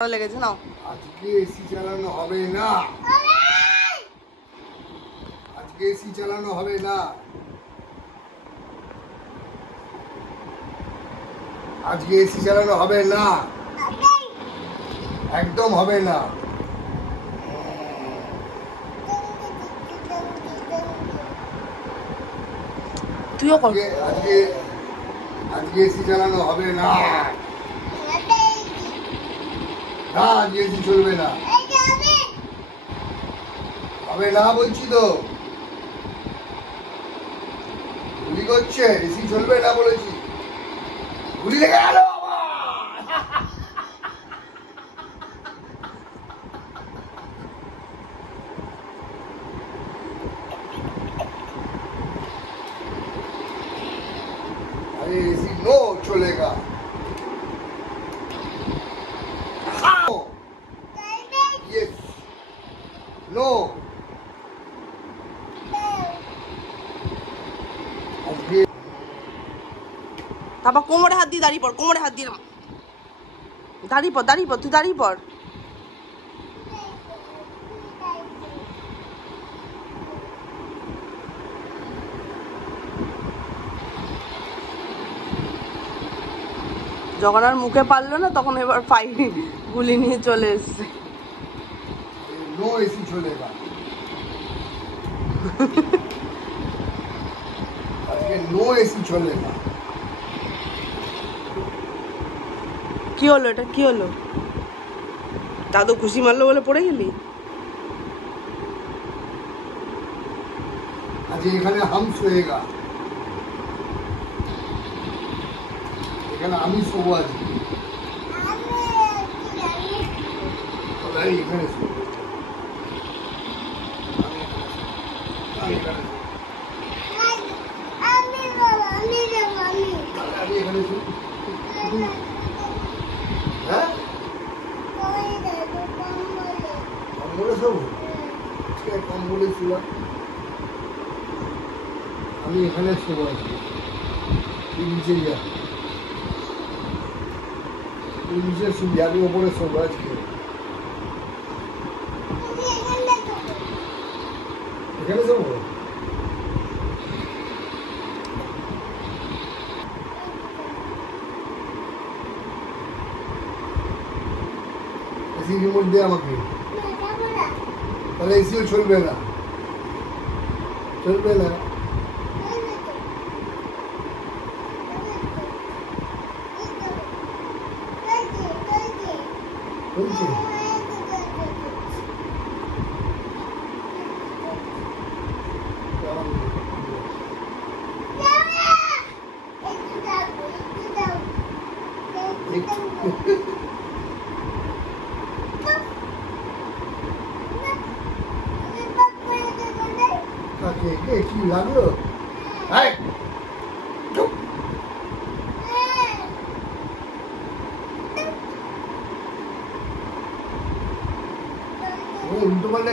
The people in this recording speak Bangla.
লেগেছে নাও। আজকে এসি চালানো হবে না, আজকে এসি চালানো হবে না, আজকে এসি চালানো হবে না, একদম হবে না। তুইও কর। আজকে আজকে এসি চালানো হবে না, না আজকে এসি চলবে না, হবে না বলছি তো। গুলি করছে, এসি চলবে না বলেছি, গুলি লেগে গেল। अरे एसी नो चलेगा, यस नो। তারপর কোমরে হাত দিয়ে দাঁড়িয়ে পড়, কোমরে হাত দিয়ে দাঁড়িয়ে পড়, দাঁড়িয়ে পড়, তুই দাঁড়িয়ে পড়। যখন আর মুখে পারলো না তখন এবার গুলি নিয়ে চলে এসছে। नो एसी चलेगा, আজকে নো এসি চলেगा। কি হলো এটা, কি হলো? দাদু খুশি মারলো বলে পড়ে গেলি? আজ এখানে হাম শোয়েগা, এখানে আমি শোবো আজকে, এখানে শোবো, আমি এখানে শোবো। হ্যাঁ কম্বলে শোবো, কম্বলে শুলাম, আমি এখানে শোবো আজকে, তুই নিচে যা, তুই নিচে শুবি, আমি ওপরে শোবো আজকে, এখানে শোবো। এসি রিমোট দে আমাকে, তাহলে এসিও চলবে না, চলবে না। চলছে কি লাগলো? উল্টো পাল্টা